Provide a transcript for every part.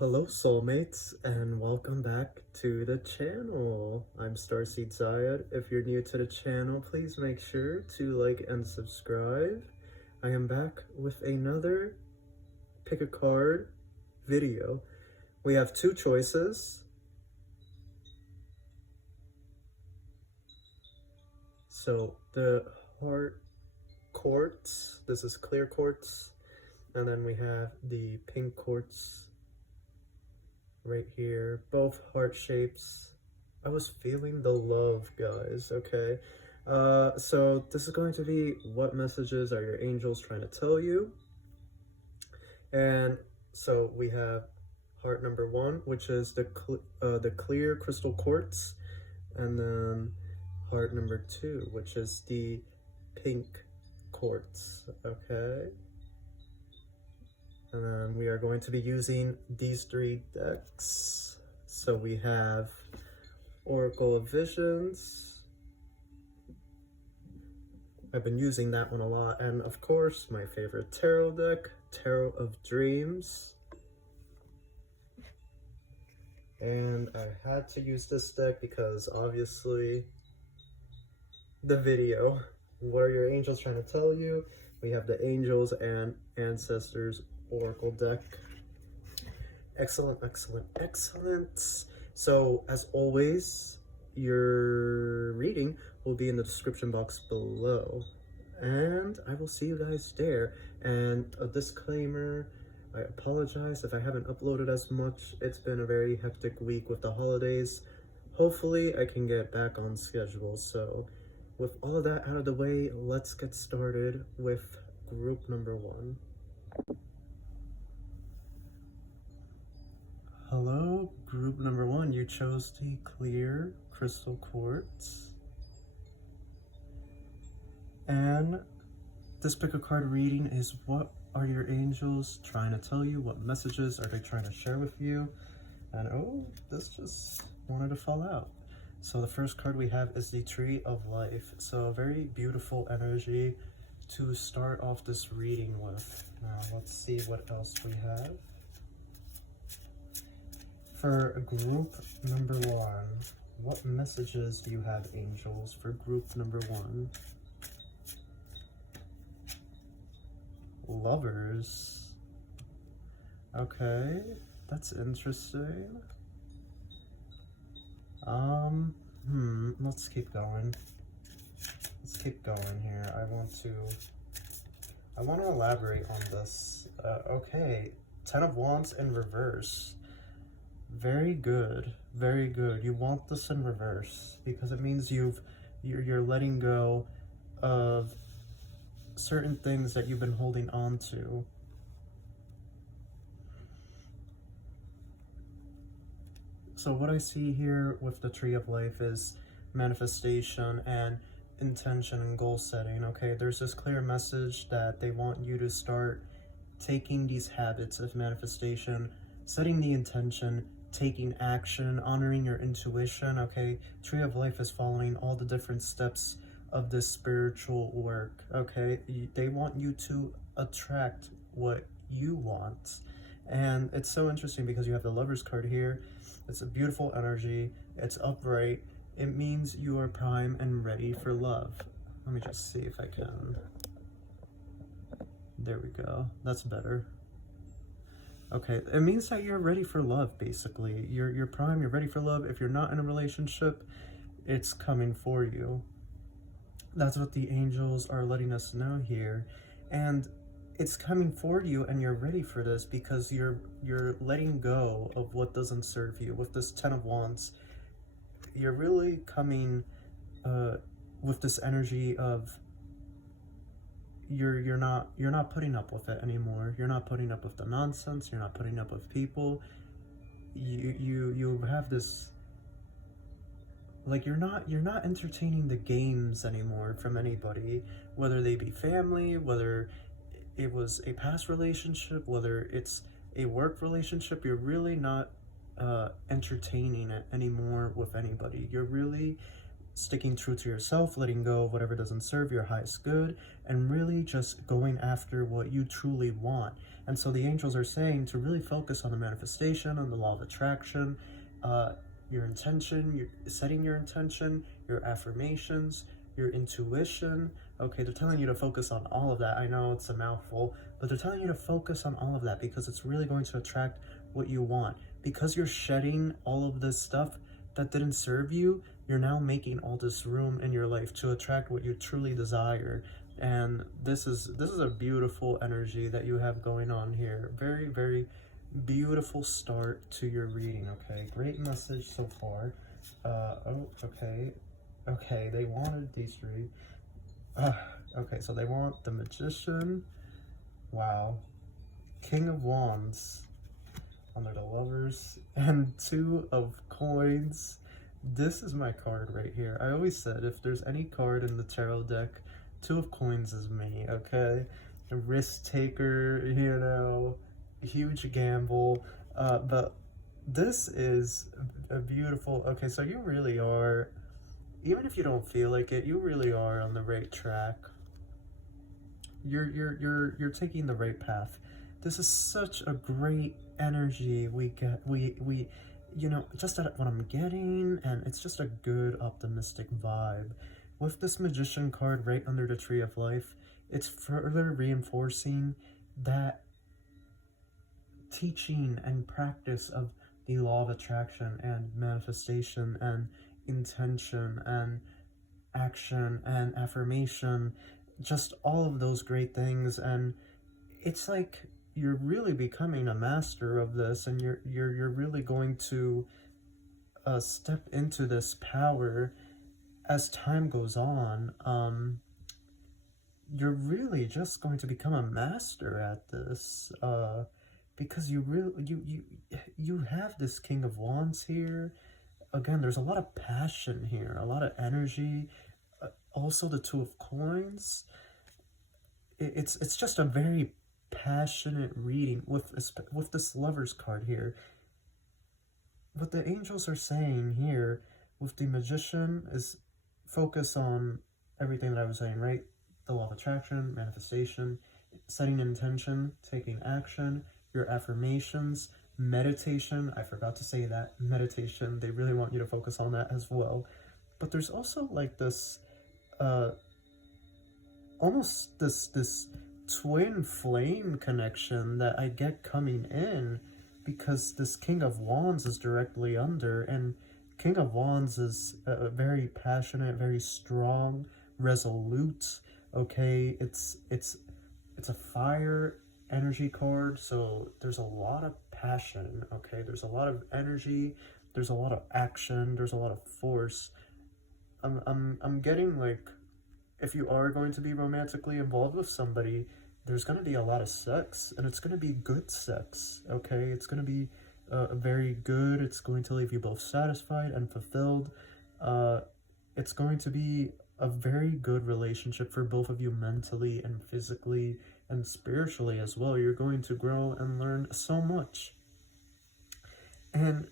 Hello soulmates and welcome back to the channel. I'm Starseed Zayed. If you're new to the channel, please make sure to like and subscribe. I am back with another pick a card video. We have two choices. So the heart quartz, this is clear quartz, and then we have the pink quartz right here, both heart shapes. I was feeling the love, guys, okay? So this is going to be what messages are your angels trying to tell you? And so we have heart number one, which is the clear crystal quartz, and then heart number two, which is the pink quartz, okay? And then we are going to be using these three decks. So we have Oracle of Visions. I've been using that one a lot. And of course, my favorite tarot deck, Tarot of Dreams. And I had to use this deck because obviously the video, what are your angels trying to tell you? We have the Angels and Ancestors Oracle deck. Excellent, excellent, excellent. So as always, your reading will be in the description box below, and I will see you guys there. And a disclaimer, I apologize if I haven't uploaded as much. It's been a very hectic week with the holidays. Hopefully I can get back on schedule. So with all of that out of the way, let's get started with group number one. Hello, group number one. You chose the clear crystal quartz. And this pick a card reading is what are your angels trying to tell you? What messages are they trying to share with you? And oh, this just wanted to fall out. So the first card we have is the Tree of Life. So a very beautiful energy to start off this reading with. Now let's see what else we have. For group number one, what messages do you have, angels, for group number one? Lovers. Okay, that's interesting. Let's keep going. Let's keep going here. I want to elaborate on this. Okay, Ten of Wands in reverse. Very good, very good. You want this in reverse because it means you're letting go of certain things that you've been holding on to. So what I see here with the Tree of Life is manifestation and intention and goal setting, okay? There's this clear message that they want you to start taking these habits of manifestation, setting the intention, taking action, honoring your intuition, okay? Tree of Life is following all the different steps of this spiritual work, okay? They want you to attract what you want. And it's so interesting because you have the Lover's card here. It's a beautiful energy. It's upright. It means you are prime and ready for love. Let me just see if I can. There we go. That's better. Okay, it means that you're ready for love, basically. You're prime, you're ready for love. If you're not in a relationship, it's coming for you. That's what the angels are letting us know here. And it's coming for you, and you're ready for this because you're letting go of what doesn't serve you. With this Ten of Wands, you're really coming with this energy of you're not putting up with it anymore. You're not putting up with the nonsense. You're not putting up with people. You have this, like, you're not entertaining the games anymore from anybody, whether they be family, whether it was a past relationship, whether it's a work relationship. You're really not entertaining it anymore with anybody. You're really sticking true to yourself, letting go of whatever doesn't serve your highest good, and really just going after what you truly want. And so the angels are saying to really focus on the manifestation, on the law of attraction, your intention, setting your intention, your affirmations, your intuition. Okay, they're telling you to focus on all of that. I know it's a mouthful, but they're telling you to focus on all of that because it's really going to attract what you want. Because you're shedding all of this stuff that didn't serve you, you're now making all this room in your life to attract what you truly desire. And this is a beautiful energy that you have going on here. Very, very beautiful start to your reading. Okay, great message so far. Okay, they wanted these three. Okay, so they want the Magician, wow, King of Wands under the Lovers, and Two of Coins. This is my card right here. I always said if there's any card in the tarot deck, Two of Coins is me, okay? A risk taker, you know, huge gamble, but this is a beautiful, okay, so you really are, even if you don't feel like it, you really are on the right track. You're taking the right path. This is such a great energy we get. We you know, just what I'm getting, and it's just a good optimistic vibe. With this Magician card right under the Tree of Life, it's further reinforcing that teaching and practice of the law of attraction and manifestation and intention and action and affirmation, just all of those great things. And it's like you're really becoming a master of this, and you're really going to step into this power as time goes on. You're really just going to become a master at this, because you have this King of Wands here. Again, there's a lot of passion here, a lot of energy. Also, the Two of Coins. It's just a very passionate reading with this Lover's card here. What the angels are saying here with the Magician is focus on everything that I was saying, right? The law of attraction, manifestation, setting intention, taking action, your affirmations, meditation. I forgot to say that, meditation. They really want you to focus on that as well. But there's also like this almost this twin flame connection that I get coming in, because this King of Wands is directly under, and King of Wands is very passionate, very strong, resolute. Okay, it's a fire energy card, so there's a lot of passion. Okay, there's a lot of energy, there's a lot of action, there's a lot of force. I'm getting like, if you are going to be romantically involved with somebody, there's going to be a lot of sex, and it's going to be good sex, okay? It's going to be very good. It's going to leave you both satisfied and fulfilled. It's going to be a very good relationship for both of you mentally and physically and spiritually as well. You're going to grow and learn so much. And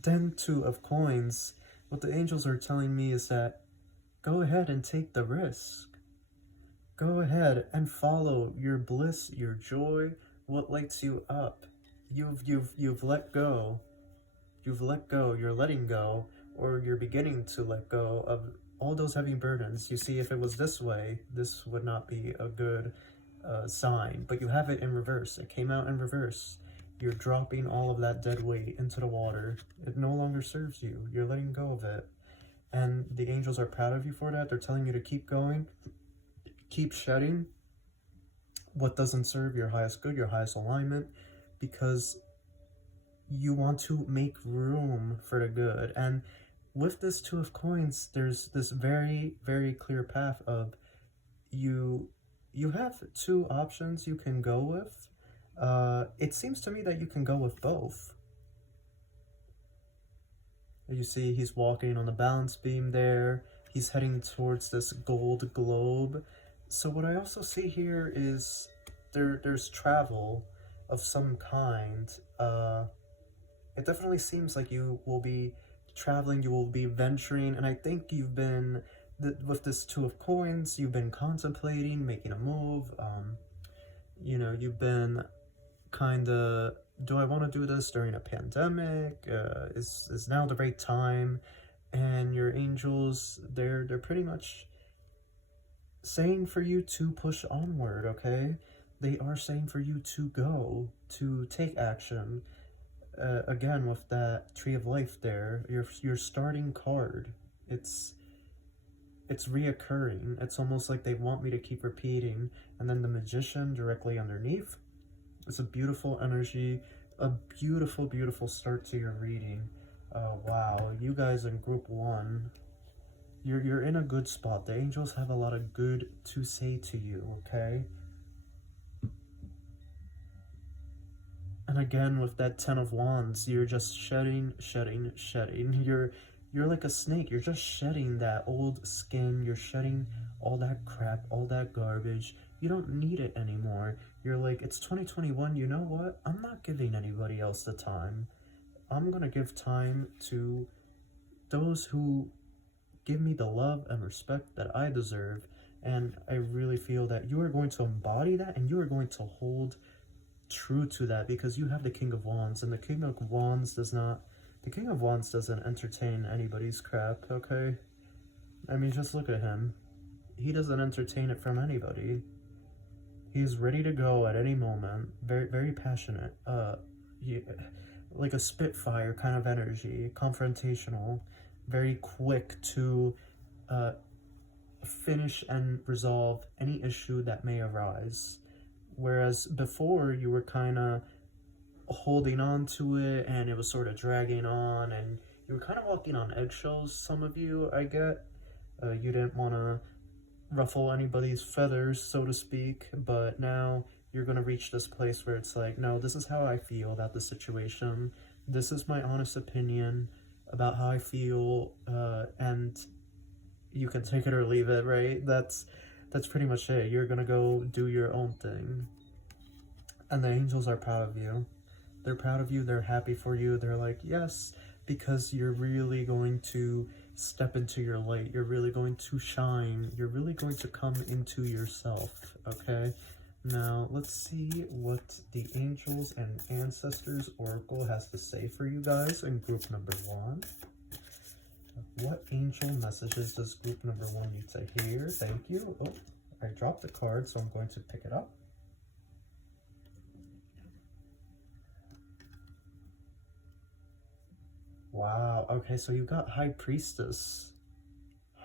then Two of Coins, what the angels are telling me is that go ahead and take the risk. Go ahead and follow your bliss, your joy, what lights you up. You've let go. You've let go. You're letting go, or you're beginning to let go of all those heavy burdens. You see, if it was this way, this would not be a good sign. But you have it in reverse. It came out in reverse. You're dropping all of that dead weight into the water. It no longer serves you. You're letting go of it. And the angels are proud of you for that. They're telling you to keep going. Keep shedding what doesn't serve your highest good, your highest alignment, because you want to make room for the good. And with this Two of Coins, there's this very, very clear path of you have two options you can go with. It seems to me that you can go with both. You see, he's walking on the balance beam there. He's heading towards this gold globe. So what I also see here is there's travel of some kind. It definitely seems like you will be traveling, you will be venturing, and I think you've been, with this Two of Coins, you've been contemplating making a move. You know, you've been kind of, do I want to do this during a pandemic? Is now the right time? And your angels, they're pretty much saying for you to push onward, okay? They are saying for you to go, to take action. Again, with that Tree of Life there, your starting card, it's reoccurring. It's almost like they want me to keep repeating. And then the Magician directly underneath. It's a beautiful energy, a beautiful, beautiful start to your reading. Wow, you guys in group 1, you're in a good spot. The angels have a lot of good to say to you, okay? And again, with that 10 of Wands, you're just shedding. You're like a snake. You're just shedding that old skin. You're shedding all that crap, all that garbage. You don't need it anymore. You're like, it's 2021, you know what? I'm not giving anybody else the time. I'm gonna give time to those who give me the love and respect that I deserve. And I really feel that you are going to embody that, and you are going to hold true to that, because you have the King of Wands, and the King of Wands doesn't entertain anybody's crap, okay? I mean, just look at him. He doesn't entertain it from anybody. He's ready to go at any moment. Very, very passionate. Like a Spitfire kind of energy. Confrontational. Very quick to finish and resolve any issue that may arise. Whereas before, you were kind of holding on to it, and it was sort of dragging on, and you were kind of walking on eggshells, some of you, I get. You didn't want to ruffle anybody's feathers, so to speak, but now you're going to reach this place where it's like, no, this is how I feel about the situation. This is my honest opinion about how I feel, and you can take it or leave it, right? That's pretty much it. You're gonna go do your own thing. And the angels are proud of you. They're proud of you. They're happy for you. They're like, yes, because you're really going to step into your light. You're really going to shine. You're really going to come into yourself, okay? Now, let's see what the Angels and Ancestors Oracle has to say for you guys in group number 1. What angel messages does group number 1 need to hear? Thank you. Oh, I dropped the card, so I'm going to pick it up. Wow. Okay, so you got High Priestess.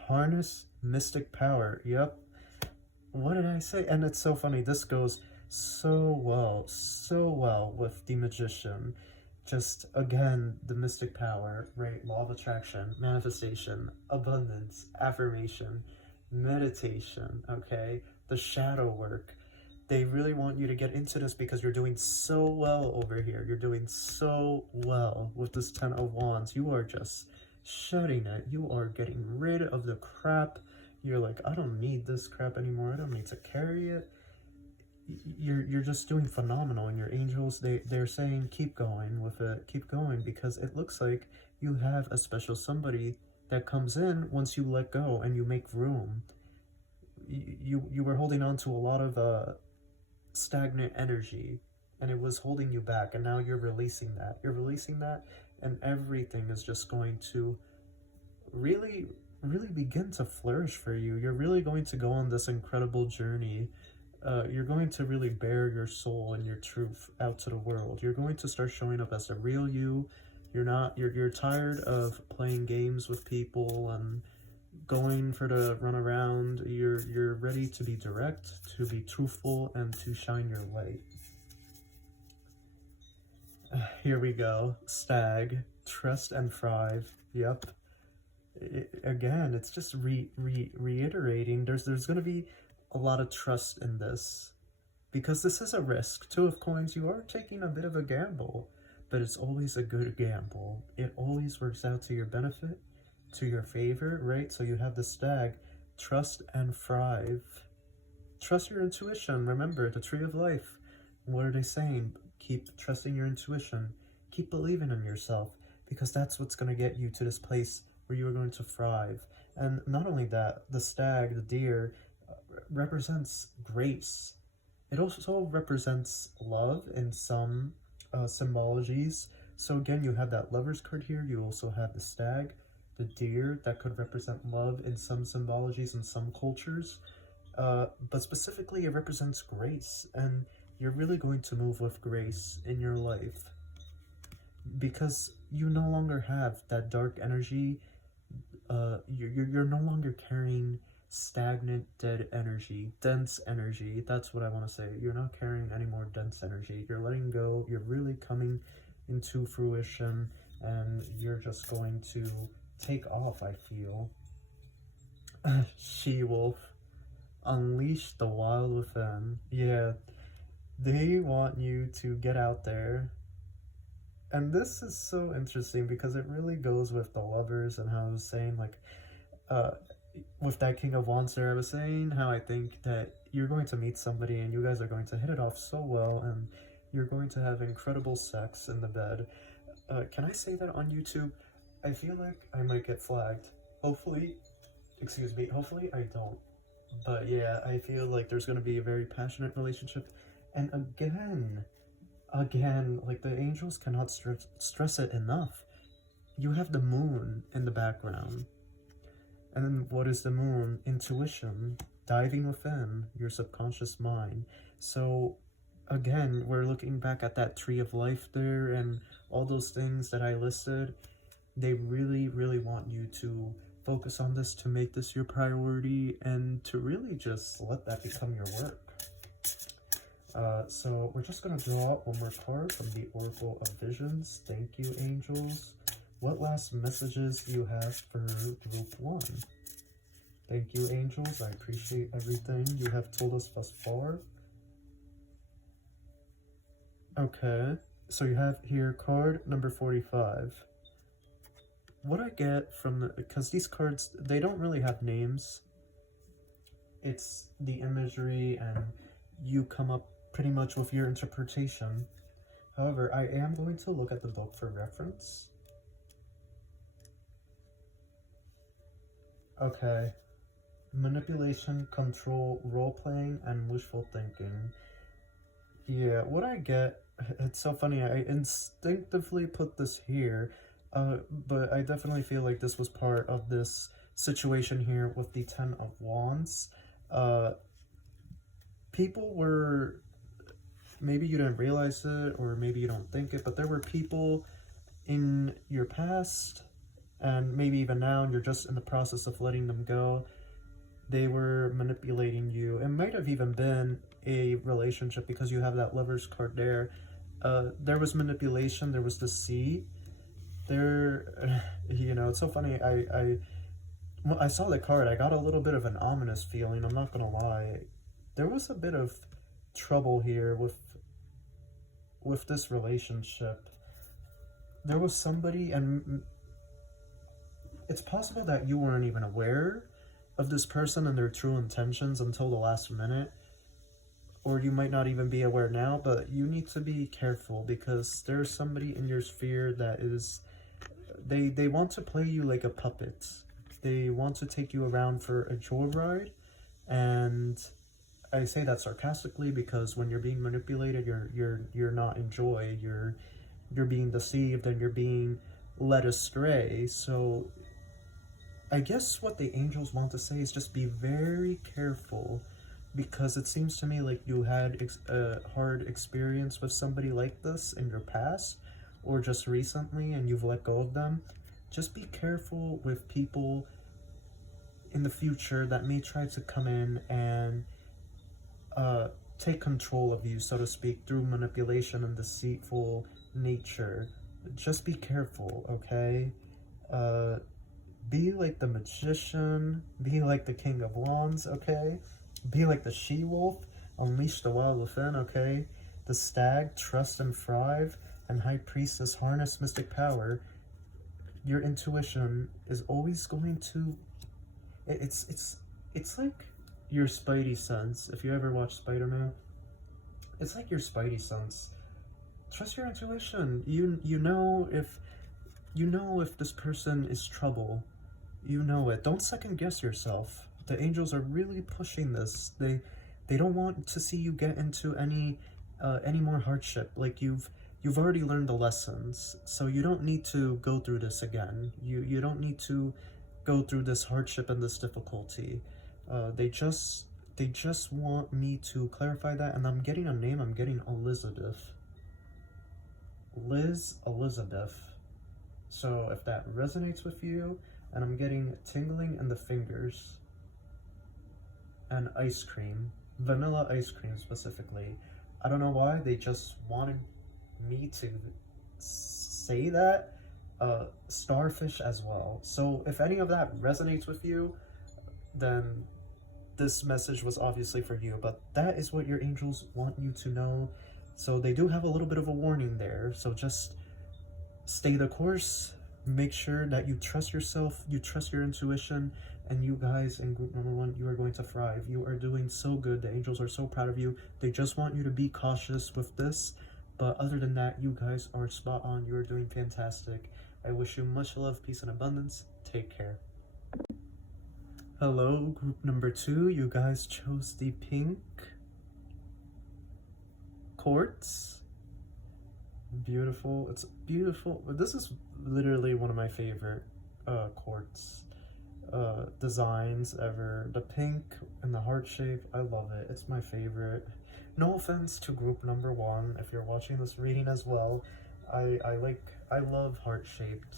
Harness mystic power. Yep. What did I say? And it's so funny. This goes so well with the Magician. Just, again, the mystic power, right? Law of attraction, manifestation, abundance, affirmation, meditation, okay? The shadow work. They really want you to get into this because you're doing so well over here. You're doing so well with this 10 of Wands. You are just shedding it. You are getting rid of the crap. You're like, I don't need this crap anymore. I don't need to carry it. You're just doing phenomenal, and your angels, they're saying keep going with it, keep going, because it looks like you have a special somebody that comes in once you let go and you make room. You were holding on to a lot of stagnant energy, and it was holding you back, and now you're releasing that. You're releasing that, and everything is just going to really begin to flourish for you. You're really going to go on this incredible journey. You're going to really bear your soul and your truth out to the world. You're going to start showing up as the real you. You're tired of playing games with people and going for the run around. You're ready to be direct, to be truthful, and to shine your light. Here we go. Stag, trust and thrive. Yep. Again, it's just reiterating. There's going to be a lot of trust in this, because this is a risk. 2 of Coins, you are taking a bit of a gamble, but it's always a good gamble. It always works out to your benefit, to your favor, right? So you have the Stag, trust and thrive. Trust your intuition. Remember, the Tree of Life. What are they saying? Keep trusting your intuition. Keep believing in yourself, because that's what's going to get you to this place where you are going to thrive. And not only that, the stag, the deer, represents grace. It also represents love in some symbologies. So again, you have that Lover's card here. You also have the stag, the deer, that could represent love in some symbologies in some cultures. But specifically, it represents grace, and you're really going to move with grace in your life because you no longer have that dark energy. You're no longer carrying stagnant, dead energy, dense energy. That's what I want to say. You're not carrying any more dense energy. You're letting go. You're really coming into fruition, and you're just going to take off, I feel. She-wolf. Unleash the wild within. Yeah, they want you to get out there. And this is so interesting because it really goes with the Lovers and how I was saying, like, with that King of Wands there, I was saying how I think that you're going to meet somebody and you guys are going to hit it off so well and you're going to have incredible sex in the bed. Can I say that on YouTube? I feel like I might get flagged. Hopefully I don't. But yeah, I feel like there's going to be a very passionate relationship. And again, like the angels cannot stress it enough. You have the moon in the background. And then what is the moon? Intuition, diving within your subconscious mind. So again, we're looking back at that tree of life there and all those things that I listed. They really, really want you to focus on this, to make this your priority, and to really just let that become your work. So we're just going to draw one more card from the Oracle of Visions. Thank you, angels. What last messages do you have for Group 1? Thank you, angels. I appreciate everything you have told us thus far. Okay, so you have here card number 45. What I get from the, because these cards, they don't really have names. It's the imagery and you come up pretty much with your interpretation. However, I am going to look at the book for reference. Okay. Manipulation, control, role-playing, and wishful thinking. Yeah, what I get, it's so funny, I instinctively put this here. But I definitely feel like this was part of this situation here with the Ten of Wands. People were, maybe you didn't realize it, or maybe you don't think it, but there were people in your past, and maybe even now, and you're just in the process of letting them go. They were manipulating you. It might have even been a relationship because you have that Lover's card there. There was manipulation, there was deceit. There, you know, it's so funny, when I saw the card, I got a little bit of an ominous feeling, I'm not gonna lie. There was a bit of trouble here with this relationship. There was somebody, and it's possible that you weren't even aware of this person and their true intentions until the last minute. Or you might not even be aware now, but you need to be careful because there's somebody in your sphere that is, they want to play you like a puppet. They want to take you around for a joyride, and I say that sarcastically because when you're being manipulated, you're not in joy. You're being deceived and you're being led astray. So I guess what the angels want to say is just be very careful, because it seems to me like you had a hard experience with somebody like this in your past or just recently and you've let go of them. Just be careful with people in the future that may try to come in and take control of you, so to speak, through manipulation and deceitful nature. Just be careful, okay? Be like the Magician, be like the King of Wands, okay? Be like the She-Wolf, unleash the wild within, okay? The Stag, trust and thrive, and High Priestess, harness mystic power. Your intuition is always going to... It's like your Spidey sense. If you ever watch Spider-Man, it's like your Spidey sense. Trust your intuition. You know if you know if this person is trouble. You know it. Don't second guess yourself. The angels are really pushing this. They don't want to see you get into any more hardship. Like you've already learned the lessons, so you don't need to go through this again. You don't need to go through this hardship and this difficulty. They just want me to clarify that, and I'm getting a name. I'm getting Elizabeth. Elizabeth. So if that resonates with you, and I'm getting tingling in the fingers and ice cream, vanilla ice cream specifically. I don't know why, they just wanted me to say that. Starfish as well. So if any of that resonates with you, then this message was obviously for you, but that is what your angels want you to know. So they do have a little bit of a warning there, so just stay the course. Make sure that you trust yourself, you trust your intuition, and you guys in group number 1, you are going to thrive. You are doing so good. The angels are so proud of you. They just want you to be cautious with this, but other than that, you guys are spot on. You are doing fantastic. I wish you much love, peace, and abundance. Take care. Hello, group number 2. You guys chose the pink quartz. Beautiful. It's beautiful. This is literally one of my favorite quartz designs ever. The pink and the heart shape, I love it. It's my favorite. No offense to group number 1 if you're watching this reading as well. I love heart-shaped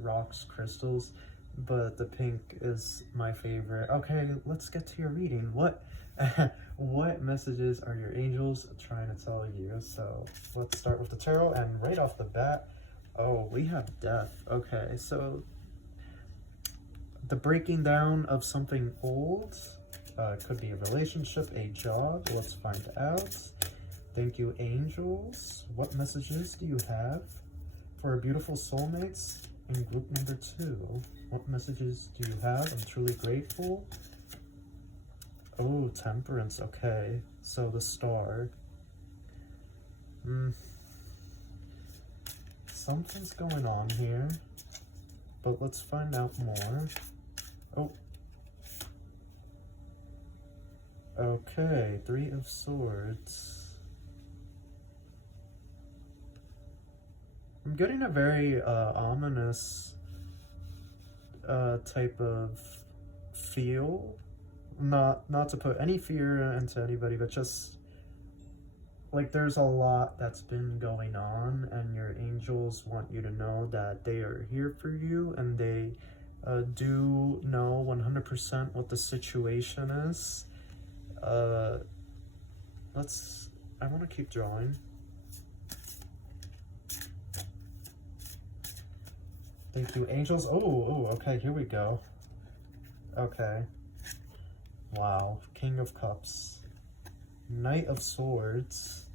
rocks, crystals, but the pink is my favorite. Okay, let's get to your reading. What messages are your angels trying to tell you? So let's start with the tarot, and right off the bat, oh, we have death. Okay, so the breaking down of something old, could be a relationship, a job. Let's find out. Thank you, angels. What messages do you have for our beautiful soulmates in group number 2? What messages do you have? I'm truly grateful. Oh, temperance. Okay, so the star. Something's going on here, but let's find out more. Oh. Okay, 3 of Swords. I'm getting a very ominous type of feel. Not to put any fear into anybody, but just like there's a lot that's been going on, and your angels want you to know that they are here for you, and they do know 100% what the situation is. I want to keep drawing. Thank you, angels. Oh, okay, here we go. Okay. Wow. King of Cups. Knight of Swords.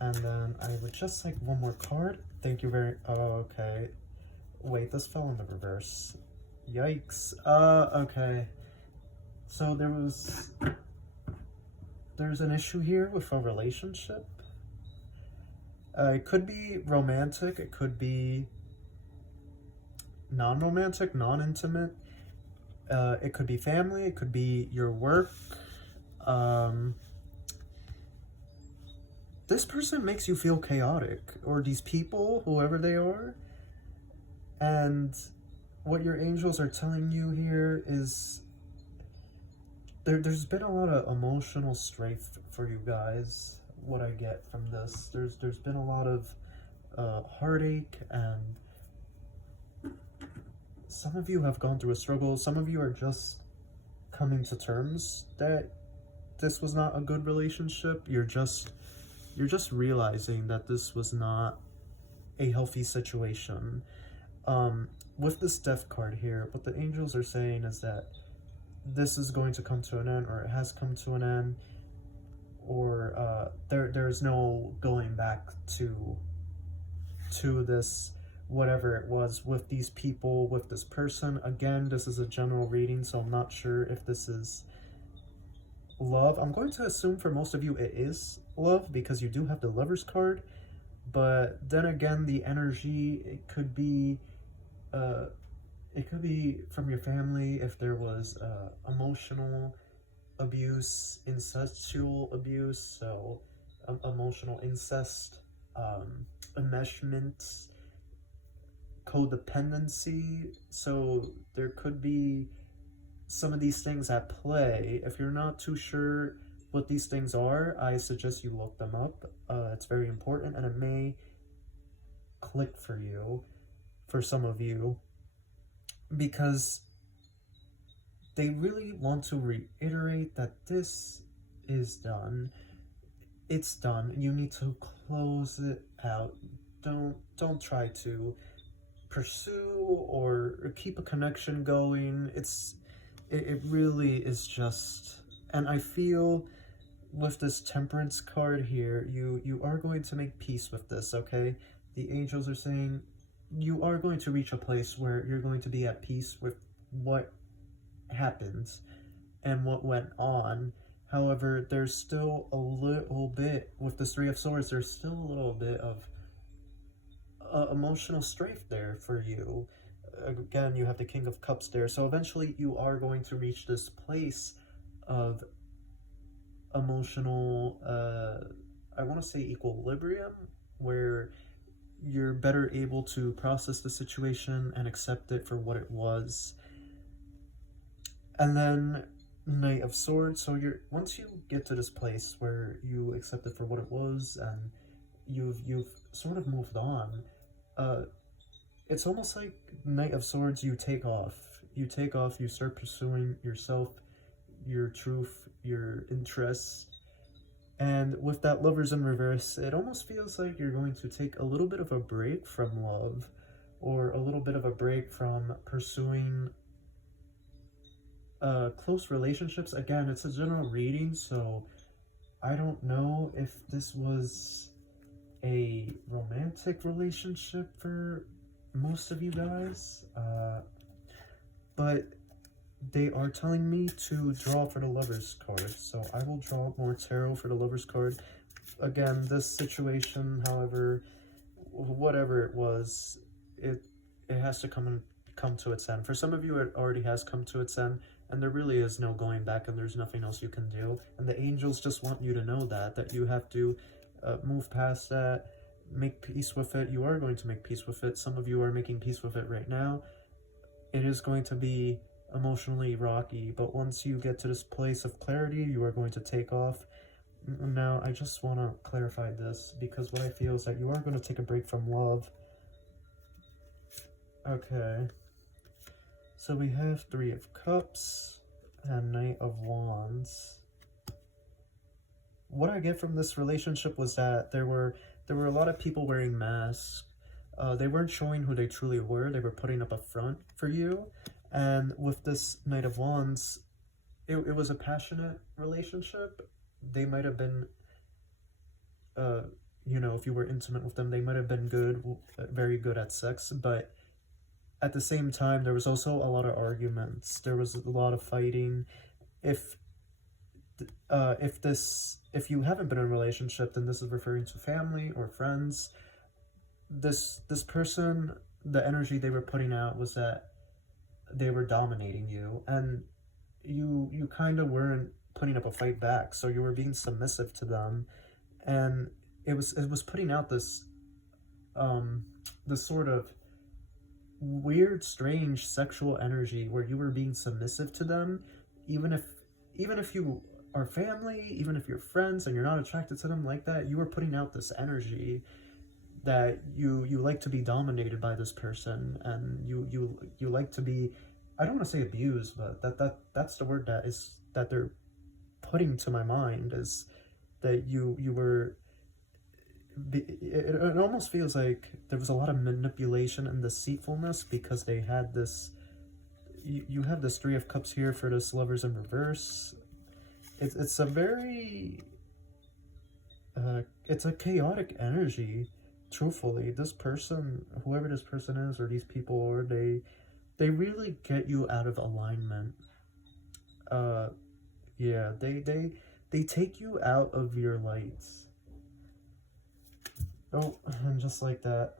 And then I would just like one more card. Thank you very... Oh, okay. Wait, this fell in the reverse. Yikes. Okay. So there's an issue here with a relationship. It could be romantic. It could be non-romantic, non-intimate. It could be family. It could be your work. This person makes you feel chaotic, or these people, whoever they are. And what your angels are telling you here is there's been a lot of emotional strife for you guys. What I get from this, there's been a lot of heartache, and some of you have gone through a struggle. Some of you are just coming to terms that this was not a good relationship. You're just realizing that this was not a healthy situation. With this death card here, what the angels are saying is that this is going to come to an end, or it has come to an end, or there's no going back to this, whatever it was, with these people, with this person. Again, this is a general reading, so I'm not sure if this is love. I'm going to assume for most of you it is love, because you do have the Lover's card, But then again, the energy, uh, it could be from your family if there was emotional abuse, incestual abuse, so emotional incest, enmeshment, codependency. So there could be some of these things at play. If you're not too sure what these things are, I suggest you look them up. It's very important, and it may click for you, for some of you, because they really want to reiterate that this is done. It's done. You need to close it out. Don't try to pursue or keep a connection going. It really is just, and I feel with this temperance card here, you are going to make peace with this, okay? The angels are saying you are going to reach a place where you're going to be at peace with what happened and what went on. However, there's still a little bit, with the Three of Swords, there's still a little bit of emotional strife there for you. Again, you have the King of Cups there, so eventually you are going to reach this place of emotional, I want to say equilibrium, where you're better able to process the situation and accept it for what it was. And then Knight of Swords, so once you get to this place where you accept it for what it was and you've sort of moved on, it's almost like Knight of Swords, you take off, you start pursuing yourself, your truth, your interests. And with that Lovers in reverse, it almost feels like you're going to take a little bit of a break from love, or a little bit of a break from pursuing close relationships. Again, it's a general reading, so I don't know if this was a romantic relationship for most of you guys, but they are telling me to draw for the Lovers card, so I will draw more tarot for the Lovers card. Again, this situation, however, whatever it was, it has to come to its end. For some of you, it already has come to its end, and there really is no going back, and there's nothing else you can do. And the angels just want you to know that you have to move past that, make peace with it. You are going to make peace with it. Some of you are making peace with it right now. It is going to be emotionally rocky, but once you get to this place of clarity, you are going to take off. Now, I just want to clarify this, because what I feel is that you are going to take a break from love. Okay. So we have Three of Cups and Knight of Wands. What I get from this relationship was that there were a lot of people wearing masks. They weren't showing who they truly were. They were putting up a front for you. And with this Knight of Wands, it was a passionate relationship. They might have been, you know, if you were intimate with them, they might have been very good at sex, but at the same time, there was also a lot of arguments. There was a lot of fighting. If you haven't been in a relationship, then this is referring to family or friends. This person, the energy they were putting out was that they were dominating you, and you kind of weren't putting up a fight back, so you were being submissive to them, and it was putting out this sort of weird, strange sexual energy where you were being submissive to them, even if you are family, even if you're friends and you're not attracted to them like that. You were putting out this energy that you like to be dominated by this person, and you like to be, I don't want to say abused, but that's the word that they're putting to my mind, is that you were, it almost feels like there was a lot of manipulation and deceitfulness, because they had this, you have this Three of Cups here for this Lovers in reverse. It's a very it's a chaotic energy, truthfully. This person, whoever this person is, or these people are, they really get you out of alignment. Yeah, they take you out of your lights. Oh, and just like that.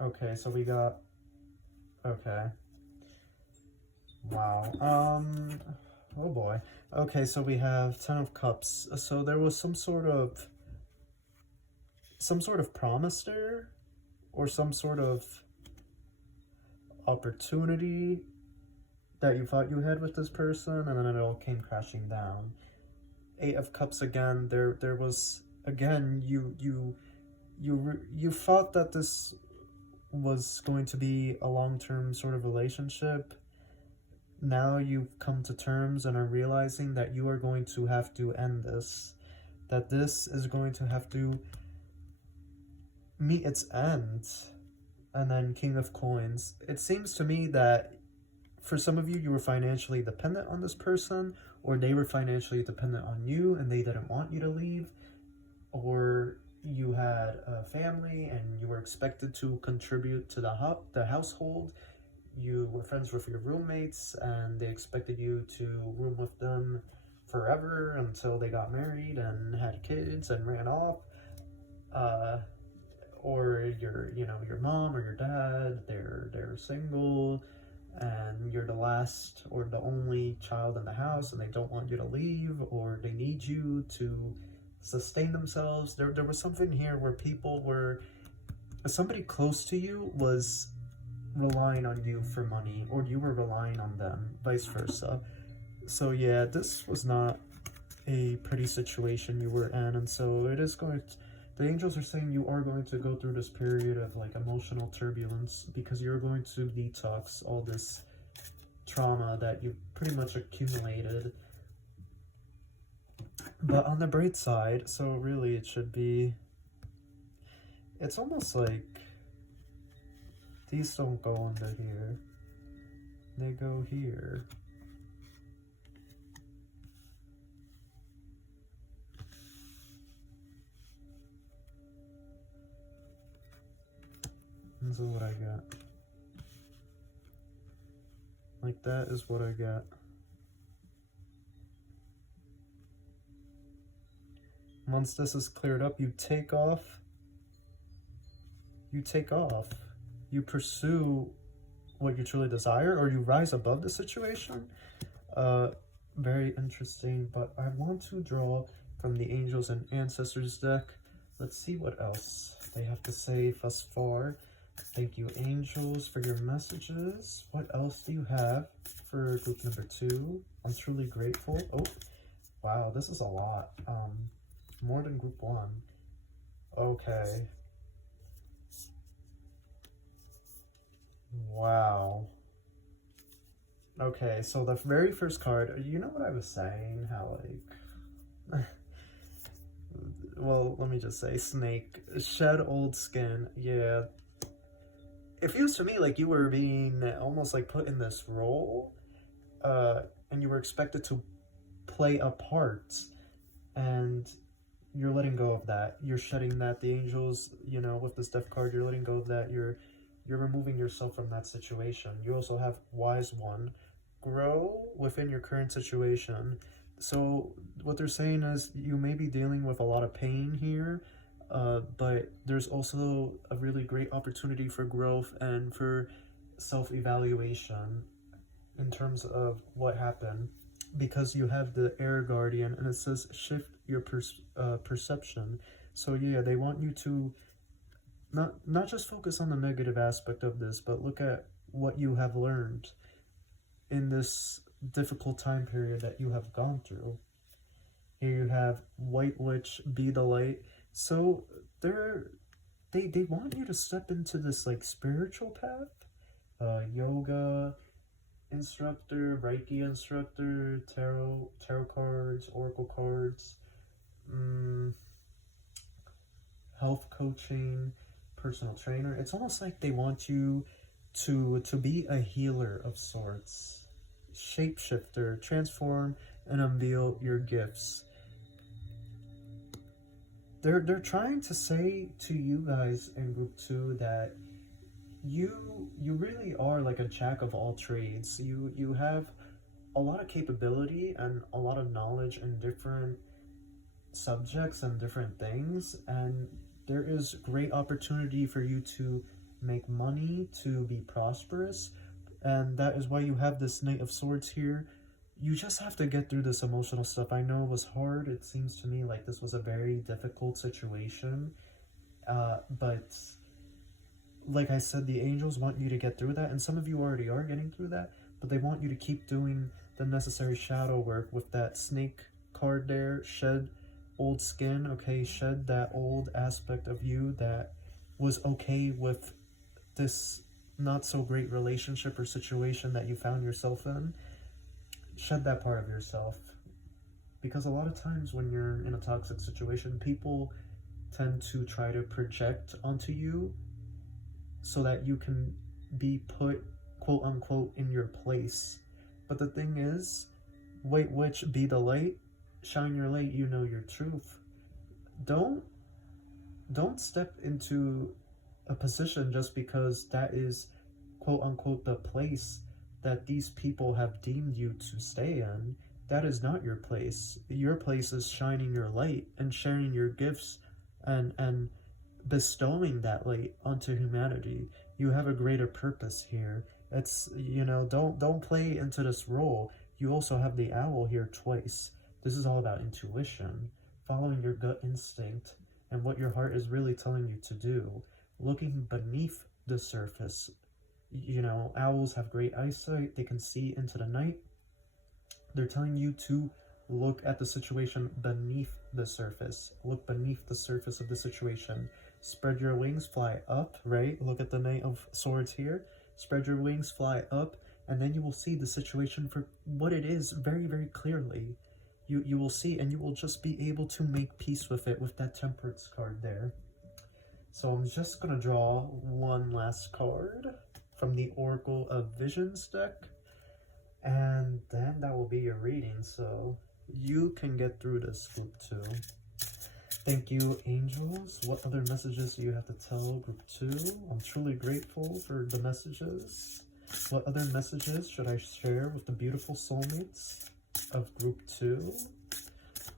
Okay, so we got... Okay. Wow. Oh boy. Okay, so we have Ten of Cups. So there was some sort of promise there, or some sort of opportunity that you thought you had with this person, and then it all came crashing down. Eight of Cups again. There was again, you thought that this was going to be a long-term sort of relationship. Now you've come to terms and are realizing that you are going to have to end this, that this is going to have to meet its end. And then King of Coins. It seems to me that for some of you, you were financially dependent on this person, or they were financially dependent on you and they didn't want you to leave, or you had a family and you were expected to contribute to the household. You were friends with your roommates and they expected you to room with them forever until they got married and had kids and ran off. Or your mom or your dad, they're single and you're the last or the only child in the house and they don't want you to leave, or they need you to sustain themselves. There was something here where somebody close to you was relying on you for money, or you were relying on them, vice versa. So yeah, this was not a pretty situation you were in, and so it is going to, the angels are saying you are going to go through this period of like emotional turbulence because you're going to detox all this trauma that you pretty much accumulated. But on the bright side, so really it should be, it's almost like these don't go into here, they go here. This is what I got. Like, that is what I got. Once this is cleared up, you take off. You take off. You pursue what you truly desire, or you rise above the situation. Very interesting, but I want to draw from the Angels and Ancestors deck. Let's see what else they have to say thus far. Thank you, angels, for your messages. What else do you have for group number 2? I'm truly grateful. Oh, wow, this is a lot. More than group 1. Okay. Wow. Okay, so the very first card, you know what I was saying? How, like... well, let me just say, snake. Shed old skin. Yeah. It feels to me like you were being almost like put in this role, and you were expected to play a part, and you're letting go of that. You're shedding that. The angels, you know, with this death card, you're letting go of that. You're removing yourself from that situation. You also have Wise One. Grow within your current situation. So what they're saying is you may be dealing with a lot of pain here, but there's also a really great opportunity for growth and for self-evaluation in terms of what happened, because you have the Air Guardian and it says shift your perception. So yeah, they want you to not just focus on the negative aspect of this, but look at what you have learned in this difficult time period that you have gone through. Here you have White Witch, be the light. So they want you to step into this like spiritual path, yoga instructor, Reiki instructor, tarot cards, oracle cards, health coaching, personal trainer. It's almost like they want you to be a healer of sorts, shapeshifter, transform and unveil your gifts. They're trying to say to you guys in group 2 that you really are like a jack of all trades. You have a lot of capability and a lot of knowledge in different subjects and different things, and there is great opportunity for you to make money, to be prosperous, and that is why you have this Knight of Swords here. You just have to get through this emotional stuff. I know it was hard. It seems to me like this was a very difficult situation, but like I said, the angels want you to get through that, and some of you already are getting through that, but they want you to keep doing the necessary shadow work with that snake card there. Shed old skin, okay? Shed that old aspect of you that was okay with this not so great relationship or situation that you found yourself in. Shed that part of yourself. Because a lot of times when you're in a toxic situation, people tend to try to project onto you so that you can be put, quote unquote, in your place. But the thing is, wait, which be the light, shine your light, you know your truth. Don't step into a position just because that is, quote unquote, the place that these people have deemed you to stay in. That is not your place. Your place is shining your light and sharing your gifts and bestowing that light onto humanity. You have a greater purpose here. It's, you know, don't play into this role. You also have the owl here twice. This is all about intuition, following your gut instinct and what your heart is really telling you to do, looking beneath the surface. You know, owls have great eyesight. They can see into the night. They're telling you to look at the situation beneath the surface. Look beneath the surface of the situation. Spread your wings, fly up, right? Look at the Knight of Swords here. Spread your wings, fly up, and then you will see the situation for what it is very, very clearly. You will see, and you will just be able to make peace with it with that Temperance card there. So I'm just going to draw one last card from the Oracle of Visions deck, and then that will be your reading, so you can get through this, group 2. Thank you, angels. What other messages do you have to tell group 2? I'm truly grateful for the messages. What other messages should I share with the beautiful soulmates of group 2?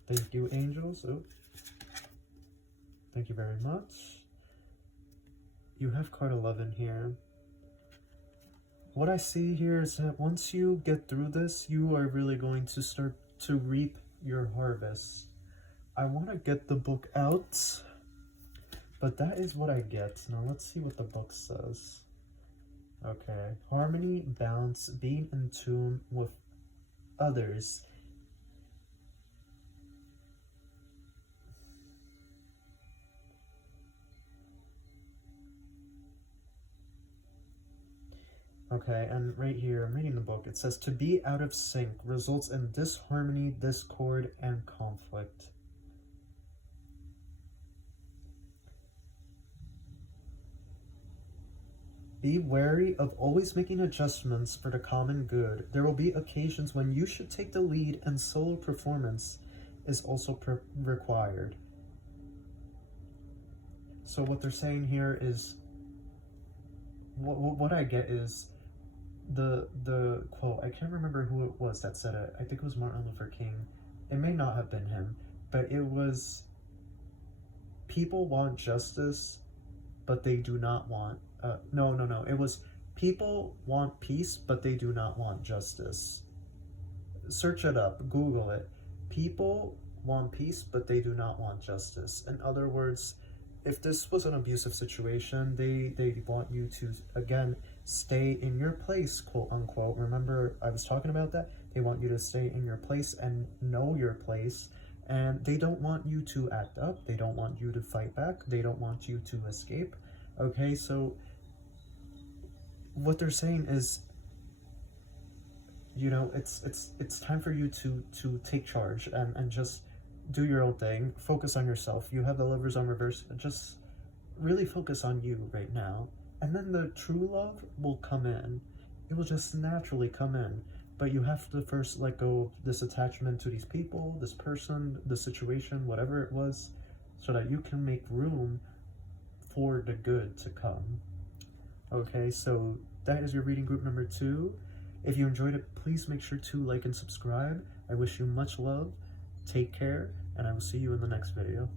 Thank you, angels. Oh, thank you very much. You have card 11 here. What I see here is that once you get through this, you are really going to start to reap your harvest. I want to get the book out, but that is what I get. Now let's see what the book says. Okay. Harmony, balance, being in tune with others. Okay, and right here, I'm reading the book. It says, to be out of sync results in disharmony, discord, and conflict. Be wary of always making adjustments for the common good. There will be occasions when you should take the lead, and solo performance is also required. So what they're saying here is, what I get is, the quote, I can't remember who it was that said it. I think it was Martin Luther King. It may not have been him, but it was, people want justice, but they do not want, no. It was, people want peace, but they do not want justice. Search it up, Google it. People want peace, but they do not want justice. In other words, if this was an abusive situation, they want you to, again, stay in your place, quote unquote. Remember, I was talking about that? They want you to stay in your place and know your place. And they don't want you to act up. They don't want you to fight back. They don't want you to escape. Okay, so what they're saying is, you know, it's time for you to take charge and just do your own thing. Focus on yourself. You have the Lovers on reverse. Just really focus on you right now. And then the true love will come in. It will just naturally come in. But you have to first let go of this attachment to these people, this person, the situation, whatever it was, so that you can make room for the good to come. Okay, so that is your reading group number 2. If you enjoyed it, please make sure to like and subscribe. I wish you much love. Take care, and I will see you in the next video.